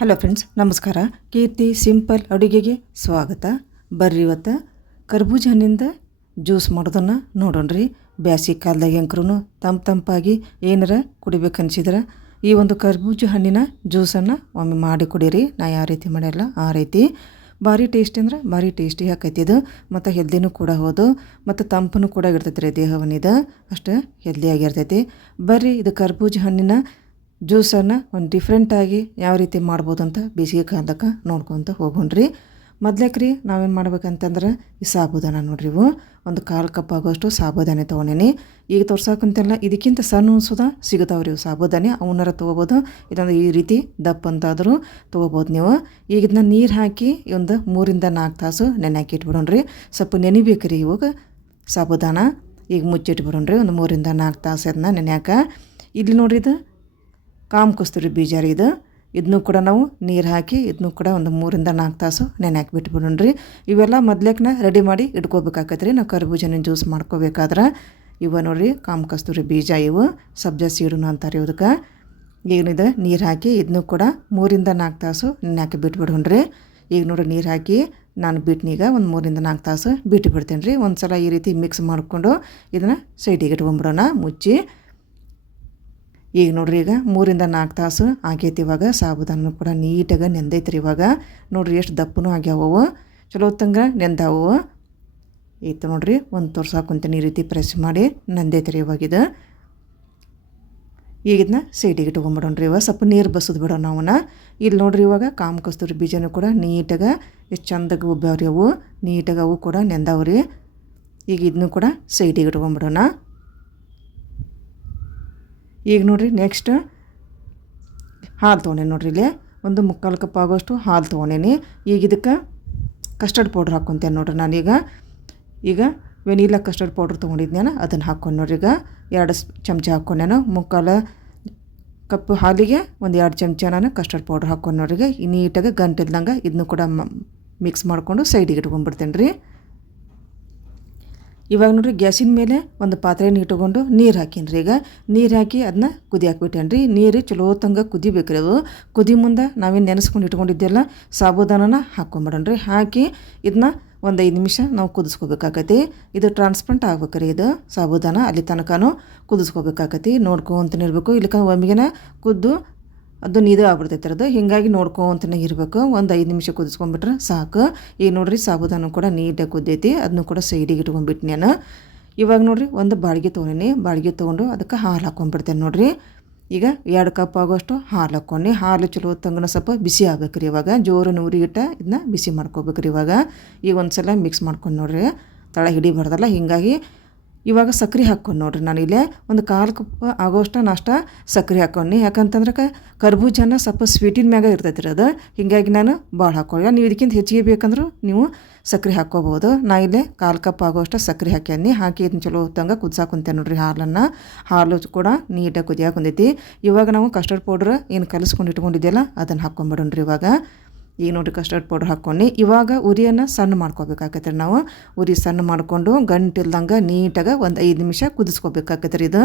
Hello friends ನಮಸ್ಕಾರ. ಕೀರ್ತಿ simple ಅಡುಗೆಗೆ ಸ್ವಾಗತ. ಬರ್ರಿ ಇವತ್ತು ಕರ್ಬೂಜ ಹಣ್ಣಿಂದ ಜ್ಯೂಸ್ ಮಾಡೋದನ್ನು ನೋಡೋಣ್ರಿ. ಬ್ಯಾಸಿಗೆ ಕಾಲದಾಗ ಹೆಂಕ್ರೂ ತಂಪು ತಂಪಾಗಿ ಏನಾರ ಕುಡಿಬೇಕು ಅನ್ಸಿದ್ರೆ ಈ ಒಂದು ಕರ್ಬೂಜ ಹಣ್ಣಿನ ಜ್ಯೂಸನ್ನು ಒಮ್ಮೆ ಮಾಡಿ ಕುಡಿರಿ. ನಾ ಯಾವ ರೀತಿ ಮಾಡ್ಯಲ್ಲ ಆ ರೀತಿ. ಭಾರಿ ಟೇಸ್ಟಿ ಅಂದ್ರೆ ಭಾರಿ ಟೇಸ್ಟಿ ಹಾಕೈತಿ ಇದು. ಮತ್ತು ಹೆಲ್ದಿನೂ ಕೂಡ ಹೌದು. ಮತ್ತು ತಂಪನ್ನು ಕೂಡ ಇರ್ತೈತೆ ರೀ ದೇಹವನ್ನಿದ ಅಷ್ಟು ಹೆಲ್ದಿಯಾಗಿರ್ತೈತಿ ಬರ್ರಿ ಇದು ಕರ್ಬೂಜ ಹಣ್ಣಿನ ಜ್ಯೂಸನ್ನು ಒಂದು ಡಿಫ್ರೆಂಟಾಗಿ ಯಾವ ರೀತಿ ಮಾಡ್ಬೋದು ಅಂತ ಬೇಸಿಗೆ ಕಾಲಕ್ಕೆ ನೋಡ್ಕೊತ ಹೋಗೋಣ್ರಿ. ಮೊದ್ಲಕ್ಕೆ ರೀ ನಾವೇನು ಮಾಡ್ಬೇಕಂತಂದ್ರೆ ಈ ಸಾಬುದಾನ ನೋಡ್ರಿ ಇವು. ಒಂದು ಕಾಲು ಕಪ್ ಆಗೋಷ್ಟು ಸಾಬುದಾನೆ ತೊಗೊಂಡೇನಿ. ಈಗ ತೋರ್ಸಾಕಂತೆಲ್ಲ ಇದಕ್ಕಿಂತ ಸಣ್ಣ ಸುದ ಸಿಗುತ್ತಾವೆ ರೀ ಸಾಬುದಾನೆ. ಅವನಾರ ತೊಗೋಬೋದು. ಇದೊಂದು ಈ ರೀತಿ ದಪ್ಪ ಅಂತಾದರೂ ತೊಗೋಬೋದು ನೀವು. ಈಗ ಇದನ್ನ ನೀರು ಹಾಕಿ ಒಂದು ಮೂರಿಂದ ನಾಲ್ಕು ತಾಸು ನೆನೆ ಹಾಕಿ ಇಟ್ಬಿಡೋಣ್ರಿ. ಸ್ವಲ್ಪ ನೆನಿಬೇಕು ರೀ ಇವಾಗ ಸಾಬುದಾನ. ಈಗ ಮುಚ್ಚಿಟ್ಬಿಡೋಣ್ರಿ. ಒಂದು ಮೂರಿಂದ ನಾಲ್ಕು ತಾಸು ಅದನ್ನ ನೆನೆಯಾಕ ಇಲ್ಲಿ ನೋಡ್ರಿ ಇದು ಕಾಮ್ ಕಸ್ತೂರಿ ಬೀಜ ರೀ ಇದು ಇದನ್ನು ಕೂಡ ನಾವು ನೀರು ಹಾಕಿ ಇದನ್ನು ಕೂಡ ಒಂದು ಮೂರಿಂದ ನಾಲ್ಕು ತಾಸು ನೆನೆ ಹಾಕಿಬಿಟ್ಬಿಡೋಣ ಬಿಟ್ಬಿಡೋಣ್ರಿ ಇವೆಲ್ಲ ಮೊದ್ಲೇಕ್ನ ರೆಡಿ ಮಾಡಿ ಇಟ್ಕೋಬೇಕಾಗತ್ತೆ ರೀ ನಾವು ಕರ್ಬೂಜನ ಜ್ಯೂಸ್ ಮಾಡ್ಕೋಬೇಕಾದ್ರೆ ಇವ ನೋಡಿರಿ ಕಾಮ್ ಕಸ್ತೂರಿ ಬೀಜ ಇವು, ಸಬ್ಜಾ ಸೀಡುನು ಅಂತಾರೆ ಇದಕ್ಕೆ ಏನಿದೆ ನೀರು ಹಾಕಿ ಇದನ್ನು ಕೂಡ ಮೂರಿಂದ ನಾಲ್ಕು ತಾಸು ನೆನೆ ಹಾಕಿ ಬಿಟ್ಬಿಡೋಣ್ರಿ ಈಗ ನೋಡಿ ನೀರು ಹಾಕಿ, ನಾನು ಬಿಟ್ನೀಗ ಒಂದು ಮೂರಿಂದ ನಾಲ್ಕು ತಾಸು ಬಿಟ್ಟು ಬಿಡ್ತೇನೆ ರೀ ಒಂದು ಸಲ ಈ ರೀತಿ ಮಿಕ್ಸ್ ಮಾಡಿಕೊಂಡು ಇದನ್ನು ಸೈಡಿಗೆ ಇಟ್ಕೊಂಬಿಡೋಣ ಮುಚ್ಚಿ ಈಗ ನೋಡ್ರಿ, ಈಗ ಮೂರಿಂದ ನಾಲ್ಕು ತಾಸು ಆಗೈತಿ ಇವಾಗ. ಸಾಬುದಾನ ಕೂಡ ನೀಟಾಗಿ ನೆಂದೈತ್ರಿ ಇವಾಗ. ನೋಡ್ರಿ, ಎಷ್ಟು ದಪ್ಪನೂ ಆಗ್ಯಾವವು ಚಲೋ ಹೊತ್ತಂಗೆ ನೆಂದಾವು ಇತ್ತು ನೋಡ್ರಿ, ಒಂದು ತೋರ್ಸಾಕುಂತೀನಿ ಈ ರೀತಿ ಪ್ರೆಸ್ ಮಾಡಿ. ನಂದೈತ್ರಿ ಇವಾಗ ಇದು. ಈಗ ಇದನ್ನ ಸೈಡಿಗೆ ಇಟ್ಕೊಂಬಿಡೋಣ್ರಿ ಇವಾಗ ಸ್ವಲ್ಪ ನೀರು ಬಸದು ಬಿಡೋಣ ಅವನ್ನ. ಇಲ್ಲಿ ನೋಡ್ರಿ ಇವಾಗ ಕಾಮ ಕಸ್ತೂರಿ ಬೀಜನೂ ಕೂಡ ನೀಟಾಗಿ ಎಷ್ಟು ಚಂದಾಗಿ ಉಬ್ಬ್ಯಾವ್ರಿ ಅವು. ನೀಟಾಗಿ ಅವು ಕೂಡ ನೆಂದಾವ್ರಿ. ಈಗ ಇದನ್ನು ಕೂಡ ಸೈಡಿಗೆ ಇಟ್ಕೊಂಬಿಡೋಣ. ಈಗ ನೋಡ್ರಿ ನೆಕ್ಸ್ಟ್ ಹಾಲು ತೊಗೊಂಡೇನಿ ನೋಡ್ರಿ ಇಲ್ಲಿ. ಒಂದು ಮುಕ್ಕಾಲು ಕಪ್ ಆಗೋಷ್ಟು ಹಾಲು ತೊಗೊಂಡೇನಿ. ಈಗ ಇದಕ್ಕೆ ಕಸ್ಟರ್ಡ್ ಪೌಡ್ರ್ ಹಾಕ್ಕೊತೇನೆ ನೋಡ್ರಿ ನಾನೀಗ ಈಗ. ವೆನಿಲಾ ಕಸ್ಟರ್ಡ್ ಪೌಡ್ರ್ ತೊಗೊಂಡಿದ್ನೇನ ಅದನ್ನು ಹಾಕ್ಕೊಂಡು ನೋಡ್ರಿ ಈಗ. ಎರಡು ಚಮಚ ಹಾಕ್ಕೊಂಡೇನು ಮುಕ್ಕಾಲು ಕಪ್ ಹಾಲಿಗೆ ಒಂದು ಎರಡು ಚಮಚ ನಾನು ಕಸ್ಟರ್ಡ್ ಪೌಡ್ರ್ ಹಾಕ್ಕೊಂಡು ನೋಡ್ರಿ ನೀಟಾಗಿ ಗಂಟಿಲ್ದಂಗೆ ಇದನ್ನು ಕೂಡ ಮಿಕ್ಸ್ ಮಾಡಿಕೊಂಡು ಸೈಡಿಗೆ ಇಟ್ಕೊಂಡ್ಬಿಡ್ತೇನೆ ರೀ. ಇವಾಗ ನೋಡ್ರಿ ಗ್ಯಾಸಿನ ಮೇಲೆ ಒಂದು ಪಾತ್ರೆನ ಇಟ್ಟುಕೊಂಡು ನೀರು ಹಾಕೀನಿ ರೀ ಈಗ. ನೀರು ಹಾಕಿ ಅದನ್ನ ಕುದಿ ಹಾಕಿಬಿಟ್ಟೇನ್ರಿ. ನೀರು ಚಲೋ ತಂಗ ಕುದಿಬೇಕು ರೀ ಅದು. ಕುದಿ ಮುಂದೆ ನಾವೇನು ನೆನೆಸ್ಕೊಂಡು ಇಟ್ಕೊಂಡಿದ್ದೆಲ್ಲ, ಸಾಬುದಾನನ ಹಾಕ್ಕೊಂಬಿಡೋಣ ರೀ ಹಾಕಿ ಇದನ್ನ ಒಂದು ಐದು ನಿಮಿಷ ನಾವು ಕುದಿಸ್ಕೋಬೇಕಾಗತಿ ಇದು ಟ್ರಾನ್ಸ್ಪರೆಂಟ್ ಆಗ್ಬೇಕು ರೀ ಇದು. ಸಾಬುದಾನ ಅಲ್ಲಿ ತನಕನೂ ಕುದಿಸ್ಕೋಬೇಕಾಗತಿ ನೋಡ್ಕೊಂತನೇ ಇರಬೇಕು ಇಲ್ಲಿಕ ಒಮ್ಮಿಗೆನ ಕುದ್ದು ಅದು ನೀದು ಆಗ್ಬಿಡ್ತೈತೆ ಅದು. ಹೀಗಾಗಿ ನೋಡ್ಕೊಂತನೇ ಇರಬೇಕು. ಒಂದು ಐದು ನಿಮಿಷ ಕುದಿಸ್ಕೊಂಡ್ಬಿಟ್ರೆ ಸಾಕು. ಈಗ ನೋಡ್ರಿ ಸಾಬುದಾನ ಕೂಡ ನೀಟಾಗಿ ಕುದ್ದೈತಿ ಅದನ್ನು ಕೂಡ ಸೈಡಿಗೆ ಇಟ್ಕೊಂಡ್ಬಿಟ್ಟು ನಾನು. ಇವಾಗ ನೋಡ್ರಿ ಒಂದು ಬಾಡಿಗೆ ತೊಗೊಂಡಿನಿ. ಬಾಡಿಗೆ ತೊಗೊಂಡು ಅದಕ್ಕೆ ಹಾಲು ಹಾಕ್ಕೊಂಡ್ಬಿಡ್ತೇನೆ ನೋಡ್ರಿ. ಈಗ ಎರಡು ಕಪ್ ಆಗೋಷ್ಟು ಹಾಲು ಹಾಕ್ಕೊಂಡು. ಹಾಲು ಚಲೋ ತಂಗನ ಸ್ವಲ್ಪ ಬಿಸಿ ಆಗ್ಬೇಕ್ರಿ ಇವಾಗ. ಜೋರು ನೂರಿಗಿಟ್ಟ ಇದನ್ನ ಬಿಸಿ ಮಾಡ್ಕೋಬೇಕ್ರಿ ಇವಾಗ. ಈಗ ಒಂದು ಸಲ ಮಿಕ್ಸ್ ಮಾಡ್ಕೊಂಡು ನೋಡ್ರಿ. ತಳ ಹಿಡಿಬಾರ್ದಲ್ಲ ಹೀಗಾಗಿ ಇವಾಗ ಸಕ್ರೆ ಹಾಕ್ಕೊಂಡು ನೋಡ್ರಿ ನಾನು ಇಲ್ಲೇ ಒಂದು ಕಾಲು ಕಪ್ ಆಗೋಷ್ಟು ನಾಷ್ಟ ಸಕ್ರೆ ಹಾಕ್ಕೊಂಡು ಯಾಕಂತಂದ್ರೆ ಕ ಕರ್ಬೂಜನ ಸ್ವಲ್ಪ ಸ್ವೀಟಿನ ಮ್ಯಾಗ ಇರ್ತೈತಿ ರೀ ಅದು. ಹೀಗಾಗಿ ನಾನು ಭಾಳ ಹಾಕ್ಕೊಳ್ಳಿ. ನೀವು ಇದಕ್ಕಿಂತ ಹೆಚ್ಚಿಗೆ ಬೇಕಂದ್ರೆ ನೀವು ಸಕ್ರೆ ಹಾಕ್ಕೋಬೋದು. ನಾ ಇಲ್ಲೇ ಕಾಲು ಕಪ್ ಆಗೋಷ್ಟು ಸಕ್ರೆ ಹಾಕ್ಯಾನಿ ಹಾಕಿ ಇದನ್ನ ಚಲೋ ಹೊತ್ತಂಗೆ ಕುಂತೆ ನೋಡ್ರಿ ಹಾಲನ್ನು. ಹಾಲು ಕೂಡ ನೀಟಾಗಿ ಕುದಿಯಾಕೆ ಕುಂದೈತಿ ಇವಾಗ ನಾವು ಕಸ್ಟರ್ಡ್ ಪೌಡ್ರ್ ಏನು ಕಲಿಸ್ಕೊಂಡು ಇಟ್ಕೊಂಡಿದ್ದೆಲ್ಲ ಅದನ್ನು ಹಾಕ್ಕೊಂಬಿಡೋಣ್ರಿ ಇವಾಗ. ಈಗ ನೋಡಿ ಕಸ್ಟರ್ಡ್ ಪೌಡರ್ ಹಾಕ್ಕೊಂಡು. ಇವಾಗ ಉರಿಯನ್ನು ಸಣ್ಣ ಮಾಡ್ಕೋಬೇಕಾಗತ್ತೆ ನಾವು. ಉರಿ ಸಣ್ಣ ಮಾಡಿಕೊಂಡು ಗಂಟಿಲ್ದಂಗೆ ನೀಟಾಗಿ ಒಂದು ಐದು ನಿಮಿಷ ಕುದಿಸ್ಕೋಬೇಕಾಗತ್ತೆ ಇದು.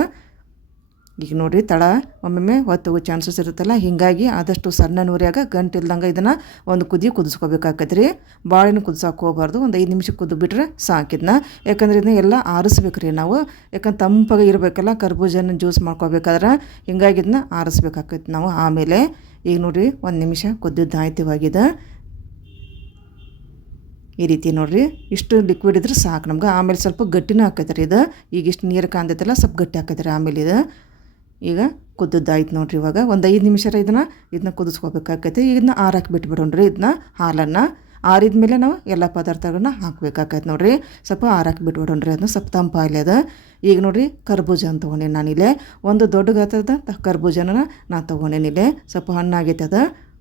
ಈಗ ನೋಡಿರಿ ತಳ ಒಮ್ಮೊಮ್ಮೆ ಹೊತ್ತು ಚಾನ್ಸಸ್ ಇರುತ್ತಲ್ಲ, ಹೀಗಾಗಿ ಆದಷ್ಟು ಸಣ್ಣ ನೂರಿಯಾಗ ಗಂಟಿಲ್ದಂಗೆ ಇದನ್ನು ಒಂದು ಕುದಿ ಕುದಿಸ್ಕೋಬೇಕಾಗತ್ತೆ ರೀ. ಬಾಳೆನ ಕುದಿಸೋಕೆ ಒಂದು ಐದು ನಿಮಿಷ ಕುದ್ದುಬಿಟ್ರೆ ಸಾಕಿದ್ನ ಯಾಕಂದ್ರೆ ಇದನ್ನ ಎಲ್ಲ ಆರಿಸ್ಬೇಕು ರೀ ನಾವು. ಯಾಕಂದ್ರೆ ತಂಪಾಗಿ ಇರಬೇಕಲ್ಲ, ಕರ್ಬೂಜನ ಜ್ಯೂಸ್ ಮಾಡ್ಕೋಬೇಕಾದ್ರೆ ಹೀಗಾಗಿ ಇದನ್ನ ಆರಿಸ್ಬೇಕಾಗತ್ತೆ ನಾವು ಆಮೇಲೆ. ಈಗ ನೋಡಿರಿ, ಒಂದು ನಿಮಿಷ ಕುದ್ದಿದ್ದು ಆಯ್ತವಾಗಿದೆ ಈ ರೀತಿ ನೋಡಿರಿ, ಇಷ್ಟು ಲಿಕ್ವಿಡ್ ಇದ್ರೆ ಸಾಕು ನಮ್ಗೆ. ಆಮೇಲೆ ಸ್ವಲ್ಪ ಗಟ್ಟಿನೂ ಹಾಕೈತೆ ಇದು. ಈಗ ಇಷ್ಟು ನೀರು ಕಾಂದೈತಲ್ಲ ಸ್ವಲ್ಪ ಗಟ್ಟಿ ಹಾಕೈತೆ ಆಮೇಲೆ ಇದು. ಈಗ ಕುದ್ದದ್ದಾಯ್ತು ನೋಡಿರಿ ಇವಾಗ. ಒಂದು ಐದು ನಿಮಿಷ ಇದನ್ನ ಇದನ್ನ ಕುದಿಸ್ಕೋಬೇಕಾಗೈತೆ ಇದನ್ನ ಆರಾಕ್ ಬಿಟ್ಬಿಡೋಣ್ರಿ ಇದನ್ನ ಹಾಲನ್ನು. ಆರಿದ ಮೇಲೆ ನಾವು ಎಲ್ಲ ಪದಾರ್ಥಗಳನ್ನ ಹಾಕ್ಬೇಕಾಗೈತೆ ನೋಡ್ರಿ. ಸ್ವಲ್ಪ ಆರಾಕಿ ಬಿಟ್ಬಿಡೋಣ್ರಿ ಅದನ್ನ, ಸ್ವಲ್ಪ ತಂಪಾಗಲಿ ಅದು. ಈಗ ನೋಡ್ರಿ ಕರ್ಬೂಜ ಅಂತ ತೊಗೊಂಡೇನಿ ನಾನಿಲ್ಲೇ ಒಂದು ದೊಡ್ಡ ಗಾತ್ರದ ಕರ್ಬೂಜನ ನಾನು ತೊಗೊಂಡೇನಿಲ್ಲೇ ಸ್ವಲ್ಪ ಹಣ್ಣಾಗೈತೆ ಅದು.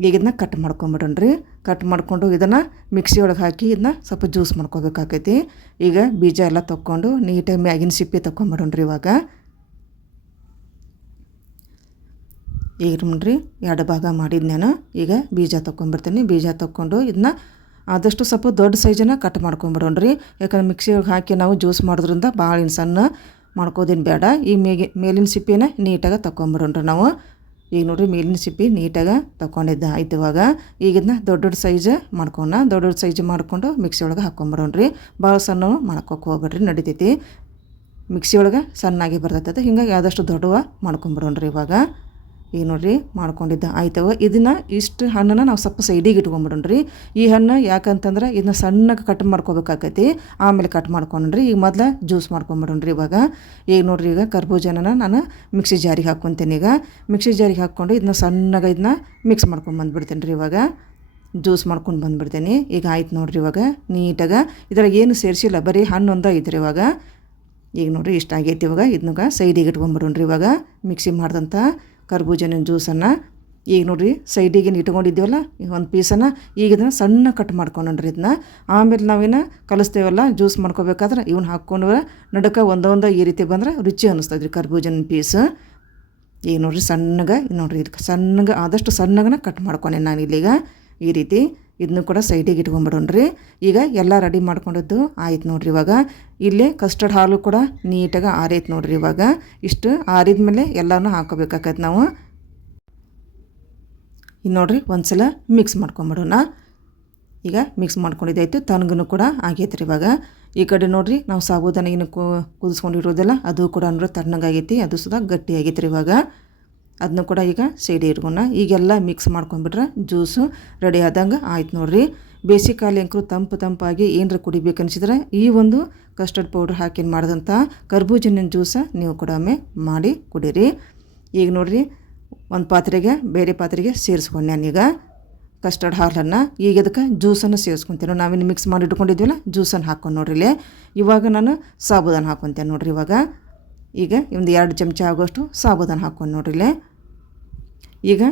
ಈಗ ಇದನ್ನ ಕಟ್ ಮಾಡ್ಕೊಂಬಿಡೋಣ್ರಿ. ಕಟ್ ಮಾಡಿಕೊಂಡು ಇದನ್ನು ಮಿಕ್ಸಿ ಒಳಗೆ ಹಾಕಿ ಇದನ್ನ ಸ್ವಲ್ಪ ಜ್ಯೂಸ್ ಮಾಡ್ಕೋಬೇಕಾಗೈತಿ. ಈಗ ಬೀಜ ಎಲ್ಲ ತೊಗೊಂಡು ನೀಟಾಗಿ ಮ್ಯಾಗಿನ ಸಿಪ್ಪೆ ತೊಗೊಂಬಿಡೋಣ್ರಿ ಇವಾಗ. ಈಗ ನೋಡ್ರಿ ಎರಡು ಭಾಗ ಮಾಡಿದ ನಾನು ಈಗ ಬೀಜ ತೊಗೊಂಡ್ಬಿಡ್ತೀನಿ ಬೀಜ ತೊಗೊಂಡು ಇದನ್ನ ಆದಷ್ಟು ಸ್ವಲ್ಪ ದೊಡ್ಡ ಸೈಜನ್ನು ಕಟ್ ಮಾಡ್ಕೊಂಬಿಡೋಣ್ರಿ. ಯಾಕಂದ್ರೆ ಮಿಕ್ಸಿ ಒಳಗೆ ಹಾಕಿ ನಾವು ಜ್ಯೂಸ್ ಮಾಡೋದ್ರಿಂದ ಭಾಳ ಸಣ್ಣ ಮಾಡ್ಕೋದೇನು ಬೇಡ. ಈ ಮೇಗೆ, ಮೇಲಿನ ಸಿಪ್ಪಿನ ನೀಟಾಗಿ ತೊಗೊಂಬಿಡೋಣ್ರಿ ನಾವು. ಈಗ ನೋಡ್ರಿ ಮೇಲಿನ ಸಿಪ್ಪಿ ನೀಟಾಗಿ ತೊಗೊಂಡಿದ್ದೆ ಆಯ್ತು ಇವಾಗ. ಈಗ ಇದನ್ನ ದೊಡ್ಡ ದೊಡ್ಡ ಸೈಜ್ ಮಾಡ್ಕೊಣ ದೊಡ್ಡ ದೊಡ್ಡ ಸೈಜ್ ಮಾಡ್ಕೊಂಡು ಮಿಕ್ಸಿ ಒಳಗೆ ಹಾಕ್ಕೊಂಬಿಡೋಣ್ರಿ ಭಾಳ ಸಣ್ಣ ಮಾಡ್ಕೊಕ್ಕೆ ಹೋಗ್ಬೇಡ್ರಿ, ನಡಿತೈತಿ. ಮಿಕ್ಸಿ ಒಳಗೆ ಸಣ್ಣಾಗಿ ಬರ್ತೈತೆ ಹಿಂಗಾಗಿ ಆದಷ್ಟು ದೊಡ್ಡವ ಮಾಡ್ಕೊಂಬಿಡೋಣ್ರಿ ಇವಾಗ. ಈಗ ನೋಡ್ರಿ ಮಾಡ್ಕೊಂಡಿದ್ದ. ಆಯ್ತವ, ಇದನ್ನು ಇಷ್ಟು ಹಣ್ಣನ್ನು ನಾವು ಸ್ವಲ್ಪ ಸೈಡಿಗೆ ಇಟ್ಕೊಂಡ್ಬಿಡೋಣ್ರಿ ಈ ಹಣ್ಣು ಯಾಕಂತಂದ್ರೆ ಇದನ್ನ ಸಣ್ಣಗೆ ಕಟ್ ಮಾಡ್ಕೋಬೇಕಾಕೈತಿ. ಆಮೇಲೆ ಕಟ್ ಮಾಡ್ಕೊಂಡ್ರಿ. ಈಗ ಮೊದಲು ಜ್ಯೂಸ್ ಮಾಡ್ಕೊಂಬಿಡೋಣ್ರಿ ಇವಾಗ. ಈಗ ನೋಡ್ರಿ, ಈಗ ಕರ್ಬೂಜನ ನಾನು ಮಿಕ್ಸಿ ಜಾರಿಗೆ ಹಾಕ್ಕೊತೀನಿ ಈಗ. ಮಿಕ್ಸಿ ಜಾರಿಗೆ ಹಾಕ್ಕೊಂಡು ಇದನ್ನ ಸಣ್ಣಗೆ ಇದನ್ನ ಮಿಕ್ಸ್ ಮಾಡ್ಕೊಂಡು ರೀ ಇವಾಗ. ಜ್ಯೂಸ್ ಮಾಡ್ಕೊಂಡು ಬಂದ್ಬಿಡ್ತೀನಿ. ಈಗ ಆಯ್ತು ನೋಡ್ರಿ ಇವಾಗ, ನೀಟಾಗ. ಇದ್ರಾಗ ಏನು ಸೇರಿಸಿಲ್ಲ, ಬರೀ ಹಣ್ಣು ಒಂದ ಐತ್ರಿ ಇವಾಗ. ಈಗ ನೋಡ್ರಿ, ಇಷ್ಟ ಆಗೈತಿ ಇವಾಗ. ಇದನ್ನ ಸೈಡಿಗೆ ಇಟ್ಕೊಂಡ್ಬಿಡೋಣ್ರಿ ಇವಾಗ. ಮಿಕ್ಸಿ ಮಾಡ್ದಂಥ ಕರ್ಬೂಜನ ಜ್ಯೂಸನ್ನು ಈಗ ನೋಡಿರಿ ಸೈಡಿಗೆ ಇಟ್ಕೊಂಡಿದ್ದೀವಲ್ಲ ಒಂದು ಪೀಸನ್ನು ಈಗ ಇದನ್ನು ಸಣ್ಣ ಕಟ್ ಮಾಡ್ಕೊಂಡ್ರಿ ಇದನ್ನ ಆಮೇಲೆ ನಾವೇನು ಕಲಿಸ್ತೇವಲ್ಲ ಜ್ಯೂಸ್ ಮಾಡ್ಕೋಬೇಕಾದ್ರೆ ಇವನ್ನ ಹಾಕ್ಕೊಂಡು ನಡಕ ಒಂದೊಂದು ಈ ರೀತಿ ಬಂದ್ರೆ ರುಚಿ ಅನ್ನಿಸ್ತದ್ರಿ ಕರ್ಬೂಜನ ಪೀಸ್ ಈಗ ನೋಡಿರಿ ಸಣ್ಣಗೆ ನೋಡಿರಿ ಇದಕ್ಕೆ ಸಣ್ಣಗೆ ಆದಷ್ಟು ಸಣ್ಣಗನ ಕಟ್ ಮಾಡ್ಕೊಂಡೆ ನಾನು ಇಲ್ಲಿಗ ಈ ರೀತಿ. ಇದನ್ನು ಕೂಡ ಸೈಡಿಗೆ ಇಟ್ಕೊಂಬಿಡೋಣ್ರಿ. ಈಗ ಎಲ್ಲ ರೆಡಿ ಮಾಡ್ಕೊಂಡಿದ್ದು ಆಯ್ತು ನೋಡ್ರಿ ಇವಾಗ. ಇಲ್ಲೇ ಕಸ್ಟರ್ಡ್ ಹಾಲು ಕೂಡ ನೀಟಾಗಿ ಆರೈತು ನೋಡ್ರಿ ಇವಾಗ. ಇಷ್ಟು ಆರಿದ ಮೇಲೆ ಎಲ್ಲನೂ ಹಾಕೋಬೇಕಾಗತ್ತೆ ನಾವು. ಇನ್ನು ನೋಡ್ರಿ ಒಂದ್ಸಲ ಮಿಕ್ಸ್ ಮಾಡ್ಕೊಂಬಿಡೋಣ. ಈಗ ಮಿಕ್ಸ್ ಮಾಡ್ಕೊಂಡಿದ್ದಾಯ್ತು ತನಗೂ ಕೂಡ ಆಗೈತೆ ರೀ ಇವಾಗ. ಈ ಕಡೆ ನೋಡ್ರಿ ನಾವು ಸಾಬೂದಾನಿಗಿನ ಕುದಿಸ್ಕೊಂಡಿರೋದಲ್ಲ ಅದು ಕೂಡ ಅಂದ್ರೆ ತಣ್ಣಗಾಗೈತಿ, ಅದು ಸುದ ಗಟ್ಟಿ ಆಗೈತೆ ರೀ ಇವಾಗ. ಅದನ್ನು ಕೂಡ ಈಗ ಸೈಡಿ ಇಟ್ಕೊಣ ಈಗೆಲ್ಲ ಮಿಕ್ಸ್ ಮಾಡ್ಕೊಂಡ್ಬಿಟ್ರೆ ಜ್ಯೂಸು ರೆಡಿ ಆದಂಗೆ ಆಯ್ತು ನೋಡ್ರಿ. ಬೇಸಿಕಾಲಿ ಅಂಕರು ತಂಪು ತಂಪಾಗಿ ಏನರ ಕುಡಿಬೇಕು ಅನಿಸಿದ್ರೆ ಈ ಒಂದು ಕಸ್ಟರ್ಡ್ ಪೌಡ್ರ್ ಹಾಕಿ ಮಾಡಿದಂಥ ಕರ್ಬೂಜಿನ ಜ್ಯೂಸ ನೀವು ಕೂಡ ಮಾಡಿ ಕುಡೀರಿ. ಈಗ ನೋಡಿರಿ, ಒಂದು ಪಾತ್ರೆಗೆ ಬೇರೆ ಪಾತ್ರೆಗೆ ಸೇರಿಸ್ಕೊಂಡೆ ನಾನೀಗ ಕಸ್ಟರ್ಡ್ ಹಾಲನ್ನು, ಈಗ ಅದಕ್ಕೆ ಜ್ಯೂಸನ್ನು ಸೇರಿಸ್ಕೊತೇನೆ ನಾವಿನ್ನು ಮಿಕ್ಸ್ ಮಾಡಿ ಇಟ್ಕೊಂಡಿದ್ವಲ್ಲ ಜ್ಯೂಸನ್ನು ಹಾಕ್ಕೊಂಡು ನೋಡ್ರಿ ಇಲ್ಲಿ. ಇವಾಗ ನಾನು ಸಾಬೂದಾನ ಹಾಕ್ಕೊತೇನೆ ನೋಡ್ರಿ ಇವಾಗ. ಈಗ ಒಂದು ಎರಡು ಚಮಚ ಆಗೋಷ್ಟು ಸಾಬೂದಾನ ಹಾಕ್ಕೊಂಡು ನೋಡ್ರಿ ಇಲ್ಲೇ. ಈಗ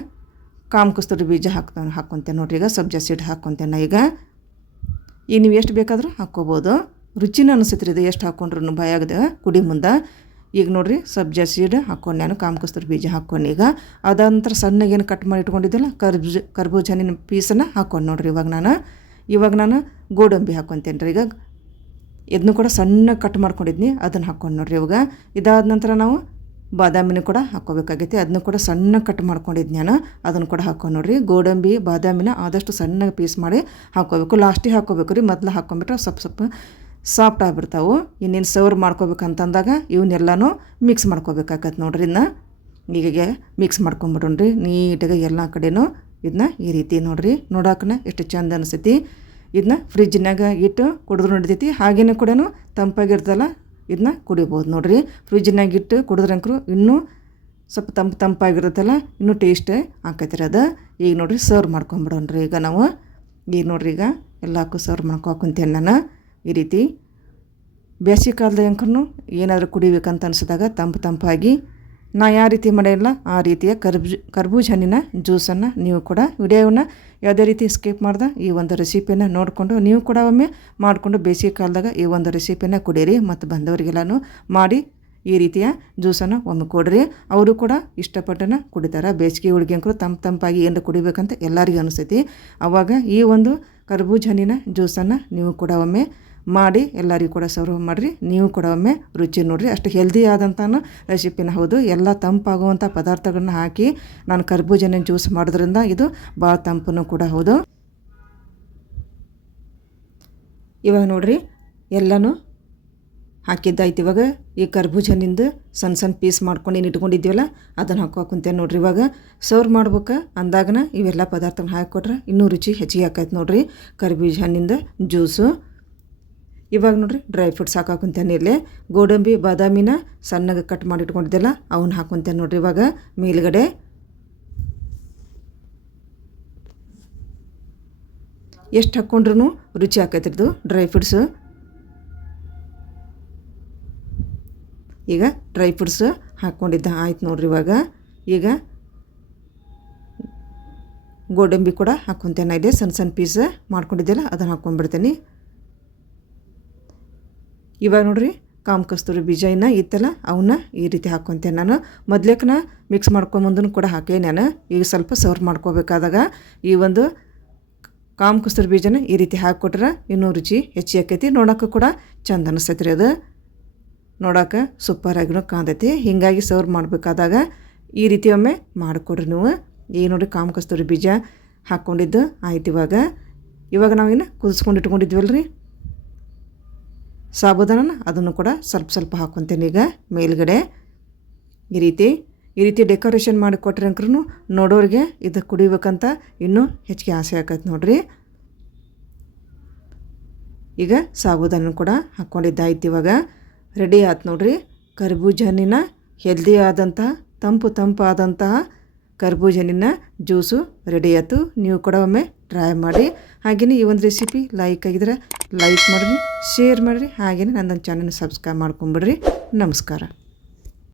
ಕಾಮ್ ಕಸ್ತೂರಿ ಬೀಜ ಹಾಕ್ತಾ ಹಾಕ್ಕೊತೇನೆ ನೋಡ್ರಿ. ಈಗ ಸಬ್ಜಾ ಸೀಡ್ ಹಾಕ್ಕೊತೇನೆ ಈಗ. ಈಗ ನೀವು ಎಷ್ಟು ಬೇಕಾದರೂ ಹಾಕ್ಕೋಬೋದು. ರುಚಿನ ಅನಿಸುತ್ತೆ ಇದು ಎಷ್ಟು ಹಾಕ್ಕೊಂಡ್ರುನು ಭಯ ಆಗಿದೆ ಕುಡಿ ಮುಂದೆ. ಈಗ ನೋಡಿರಿ ಸಬ್ಜಾ ಸೀಡ್ ಹಾಕ್ಕೊಂಡು ನಾನು ಕಾಮ್ ಕಸ್ತೂರಿ ಬೀಜ ಹಾಕ್ಕೊಂಡು ಈಗ. ಅದಂತರ ಸಣ್ಣಗೇನು ಕಟ್ ಮಾಡಿ ಇಟ್ಕೊಂಡಿದ್ದಿಲ್ಲ, ಕರ್ಬೂಜ ಕರ್ಬೂಜ ಹಣ್ಣಿನ ಪೀಸನ್ನು ಹಾಕ್ಕೊಂಡು ನೋಡ್ರಿ ಇವಾಗ ನಾನು. ಇವಾಗ ನಾನು ಗೋಡಂಬಿ ಹಾಕ್ಕೊತೇನೆ ರೀ ಈಗ. ಇದನ್ನು ಕೂಡ ಸಣ್ಣ ಕಟ್ ಮಾಡ್ಕೊಂಡಿದ್ನಿ, ಅದನ್ನು ಹಾಕ್ಕೊಂಡು ನೋಡಿರಿ ಇವಾಗ. ಇದಾದ ನಂತರ ನಾವು ಬಾದಾಮಿನೂ ಕೂಡ ಹಾಕ್ಕೋಬೇಕಾಗೈತಿ. ಅದನ್ನು ಕೂಡ ಸಣ್ಣ ಕಟ್ ಮಾಡ್ಕೊಂಡಿದ್ದು ನಾನು ಅದನ್ನು ಕೂಡ ಹಾಕೋ ನೋಡ್ರಿ. ಗೋಡಂಬಿ, ಬಾದಾಮಿನ ಆದಷ್ಟು ಸಣ್ಣ ಪೀಸ್ ಮಾಡಿ ಹಾಕೋಬೇಕು ಲಾಸ್ಟಿಗೆ ಹಾಕೋಬೇಕು ರೀ. ಮೊದಲು ಹಾಕ್ಕೊಂಬಿಟ್ರೆ ಸ್ವಲ್ಪ ಸ್ವಲ್ಪ ಸಾಫ್ಟ್ ಆಗಿಬಿಡ್ತಾವೆ. ಇನ್ನೇನು ಸರ್ವ್ ಮಾಡ್ಕೋಬೇಕಂತಂದಾಗ ಇವನ್ನೆಲ್ಲನೂ ಮಿಕ್ಸ್ ಮಾಡ್ಕೋಬೇಕಾಗತ್ತೆ ನೋಡ್ರಿ ಇದನ್ನ ಈಗ ಮಿಕ್ಸ್ ಮಾಡ್ಕೊಂಬಿಡೋಣ್ರಿ. ನೀಟಾಗಿ ಎಲ್ಲ ಕಡೆನೂ ಇದನ್ನ ಈ ರೀತಿ ನೋಡ್ರಿ. ನೋಡೋಕೆ ಎಷ್ಟು ಚಂದ ಅನಿಸ್ತೈತಿ ಇದನ್ನ ಫ್ರಿಜ್ನಾಗ ಇಟ್ಟು ಕುಡಿದ್ರು ನಡಿತೈತಿ ಹಾಗೇನೂ ಕೂಡ ತಂಪಾಗಿರ್ತಲ್ಲ ಇದನ್ನ ಕುಡಿಬೋದು. ನೋಡ್ರಿ ಫ್ರಿಜ್ನಾಗ ಇಟ್ಟು ಕುಡಿದ್ರಂಕರು ಇನ್ನೂ ಸ್ವಲ್ಪ ತಂಪು ತಂಪಾಗಿರುತ್ತಲ್ಲ, ಇನ್ನೂ ಟೇಸ್ಟ್ ರೀ ಅದು. ಈಗ ನೋಡ್ರಿ ಸರ್ವ್ ಮಾಡ್ಕೊಂಬಿಡೋಣ್ರಿ ಈಗ ನಾವು. ಈಗ ನೋಡ್ರಿ ಈಗ ಎಲ್ಲಕ್ಕೂ ಸರ್ವ್ ಮಾಡ್ಕೊಂತೀನಿ ನಾನು. ಈ ರೀತಿ ಬೇಸಿಗೆ ಕಾಲದಂಕ್ರೂ ಏನಾದರೂ ಕುಡಿಬೇಕಂತ ಅನಿಸಿದಾಗ ತಂಪು ತಂಪಾಗಿ ನಾ ಯಾವ ರೀತಿ ಮಾಡಿಲ್ಲ ಆ ರೀತಿಯ ಕರ್ಬೂಜ ಕರ್ಬೂಜ ಹಣ್ಣಿನ ಜ್ಯೂಸನ್ನು ನೀವು ಕೂಡ ವಿಡಿಯೋವನ್ನು ಯಾವುದೇ ರೀತಿ ಸ್ಕಿಪ್ ಮಾಡ್ದೆ, ಈ ಒಂದು ರೆಸಿಪಿನ ನೋಡಿಕೊಂಡು, ನೀವು ಕೂಡ ಒಮ್ಮೆ ಮಾಡಿಕೊಂಡು ಬೇಸಿಗೆ ಕಾಲದಾಗ ಈ ಒಂದು ರೆಸಿಪಿನ ಕುಡೀರಿ ಮತ್ತು ಬಂದವರಿಗೆಲ್ಲನೂ ಮಾಡಿ, ಈ ರೀತಿಯ ಜ್ಯೂಸನ್ನು ಒಮ್ಮೆ ಕೊಡ್ರಿ. ಅವರು ಕೂಡ ಇಷ್ಟಪಟ್ಟನ ಕುಡಿತಾರೆ. ಬೇಸಿಗೆ ಹುಡುಗಿಯಂಕರು ತಂಪ ತಂಪಾಗಿ ಏನು ಕುಡಿಬೇಕಂತ ಎಲ್ಲರಿಗೂ ಅನಿಸ್ತೈತಿ ಆವಾಗ ಈ ಒಂದು ಕರ್ಬೂಜ ಹಣ್ಣಿನ ಜ್ಯೂಸನ್ನು ನೀವು ಕೂಡ ಒಮ್ಮೆ ಮಾಡಿ ಎಲ್ಲರಿಗೂ ಕೂಡ ಸರ್ವ್ ಮಾಡಿರಿ. ನೀವು ಕೂಡ ಒಮ್ಮೆ ರುಚಿ ನೋಡಿರಿ. ಅಷ್ಟು ಹೆಲ್ದಿ ಆದಂಥನು ರೆಸಿಪಿನ ಹೌದು. ಎಲ್ಲ ತಂಪಾಗುವಂಥ ಪದಾರ್ಥಗಳನ್ನ ಹಾಕಿ ನಾನು ಕರ್ಬೂಜನ ಜ್ಯೂಸ್ ಮಾಡೋದ್ರಿಂದ ಇದು ಭಾಳ ತಂಪನೂ ಕೂಡ ಹೌದು. ಇವಾಗ ನೋಡಿರಿ, ಎಲ್ಲನೂ ಹಾಕಿದ್ದಾಯ್ತು ಇವಾಗ. ಈ ಕರ್ಬೂಜನಿಂದ ಸಣ್ಣ ಸಣ್ಣ ಪೀಸ್ ಮಾಡ್ಕೊಂಡು ಏನು ಇಟ್ಕೊಂಡಿದ್ದೀವಲ್ಲ, ಅದನ್ನು ಹಾಕೋಕುಂತೇನೆ ನೋಡಿರಿ ಇವಾಗ. ಸರ್ವ್ ಮಾಡ್ಬೇಕು ಅಂದಾಗನ ಇವೆಲ್ಲ ಪದಾರ್ಥಗಳನ್ನ ಹಾಕಿಕೊಟ್ರೆ ಇನ್ನೂ ರುಚಿ ಹೆಚ್ಚಿಗೆ ಆಕೈತೆ ನೋಡಿರಿ. ಕರ್ಬೂಜ ಹಣ್ಣಿಂದ ಜ್ಯೂಸು ಇವಾಗ ನೋಡ್ರಿ ಡ್ರೈ ಫ್ರೂಟ್ಸ್ ಹಾಕಾಕೊಂತೇನೆ ಇಲ್ಲಿ ಗೋಡಂಬಿ, ಬಾದಾಮಿನ ಸಣ್ಣಗೆ ಕಟ್ ಮಾಡಿ ಇಟ್ಕೊಂಡಿದ್ದೆಲ್ಲ ಅವನ್ನ ಹಾಕೊಂತೇನೆ ನೋಡ್ರಿ ಇವಾಗ ಮೇಲುಗಡೆ. ಎಷ್ಟು ಹಾಕ್ಕೊಂಡ್ರು ರುಚಿ ಹಾಕೈತಿರ್ದು ಡ್ರೈ ಫ್ರೂಟ್ಸು. ಈಗ ಡ್ರೈ ಫ್ರೂಟ್ಸ್ ಹಾಕ್ಕೊಂಡಿದ್ದ ಆಯ್ತು ನೋಡ್ರಿ ಇವಾಗ. ಈಗ ಗೋಡಂಬಿ ಕೂಡ ಹಾಕ್ಕೊತೇನೆ ಇದೆ ಸಣ್ಣ ಸಣ್ಣ ಪೀಸ್ ಮಾಡ್ಕೊಂಡಿದ್ದೆಲ್ಲ ಅದನ್ನು ಹಾಕ್ಕೊಂಡ್ಬಿಡ್ತೀನಿ. ಇವಾಗ ನೋಡ್ರಿ ಕಾಮಕಸ್ತೂರಿ ಬೀಜ ಇನ್ನ ಇತ್ತಲ್ಲ ಅವನ್ನ ಈ ರೀತಿ ಹಾಕ್ಕೊತೇನೆ ನಾನು. ಮೊದ್ಲೇಕನ ಮಿಕ್ಸ್ ಮಾಡ್ಕೊಂಬಂದನು ಕೂಡ ಹಾಕಿ ನಾನು. ಈಗ ಸ್ವಲ್ಪ ಸರ್ವ್ ಮಾಡ್ಕೋಬೇಕಾದಾಗ ಈ ಒಂದು ಕಾಮ್ ಕಸ್ತೂರಿ ಬೀಜನ ಈ ರೀತಿ ಹಾಕಿಕೊಟ್ರೆ ಇನ್ನೂ ರುಚಿ ಹೆಚ್ಚಿ ಆಕೈತಿ. ನೋಡೋಕೆ ಕೂಡ ಚಂದ ಅನಿಸ್ತೈತಿ ರೀ ಅದು. ನೋಡೋಕೆ ಸೂಪರಾಗಿನೂ ಕಾಣ್ತೈತಿ ಹೀಗಾಗಿ ಸರ್ವ್ ಮಾಡಬೇಕಾದಾಗ ಈ ರೀತಿ ಒಮ್ಮೆ ಮಾಡಿಕೊಡ್ರಿ ನೀವು. ಈಗ ನೋಡಿ ಕಾಮ ಕಸ್ತೂರಿ ಬೀಜ ಹಾಕ್ಕೊಂಡಿದ್ದು ಆಯ್ತು ಇವಾಗ. ಇವಾಗ ನಾವೇನು ಕುದಿಸ್ಕೊಂಡು ಇಟ್ಕೊಂಡಿದ್ವಲ್ಲ ರೀ ಸಾಬುದಾನ ಅದನ್ನು ಕೂಡ ಸ್ವಲ್ಪ ಸ್ವಲ್ಪ ಹಾಕ್ಕೊತೀನಿ ಈಗ ಮೇಲ್ಗಡೆ. ಈ ರೀತಿ ಈ ರೀತಿ ಡೆಕೋರೇಷನ್ ಮಾಡಿ ಕೊಟ್ರೆ ಅಂಕ್ರೂ ನೋಡೋರಿಗೆ ಇದು ಕುಡಿಬೇಕಂತ ಇನ್ನೂ ಹೆಚ್ಚಿಗೆ ಆಸೆ ಆಗತ್ತೆ ನೋಡ್ರಿ. ಈಗ ಸಾಬುದಾನ ಕೂಡ ಹಾಕ್ಕೊಂಡಿದ್ದಾಯ್ತು ಇವಾಗ. ರೆಡಿ ಆಯ್ತು ನೋಡ್ರಿ. ಕರ್ಬೂಜ ಹೆಲ್ದಿ ಆದಂತಹ ತಂಪು ತಂಪಾದಂತಹ ಕರ್ಬೂಜ ಹಣ್ಣಿನ ಜ್ಯೂಸು ರೆಡಿ ಆಯ್ತು. ನೀವು ಕೂಡ ಒಮ್ಮೆ ಟ್ರೈ ಮಾಡಿ. ಹಾಗೆಯೇ ಈ ಒಂದು ರೆಸಿಪಿ ಲೈಕ್ ಆಗಿದ್ರೆ ಲೈಕ್ ಮಾಡಿರಿ ಶೇರ್ ಮಾಡಿರಿ. ಹಾಗೆಯೇ ನನ್ನ ಚಾನಲ್ ಸಬ್ಸ್ಕ್ರೈಬ್ ಮಾಡ್ಕೊಂಬಿಡ್ರಿ. ನಮಸ್ಕಾರ.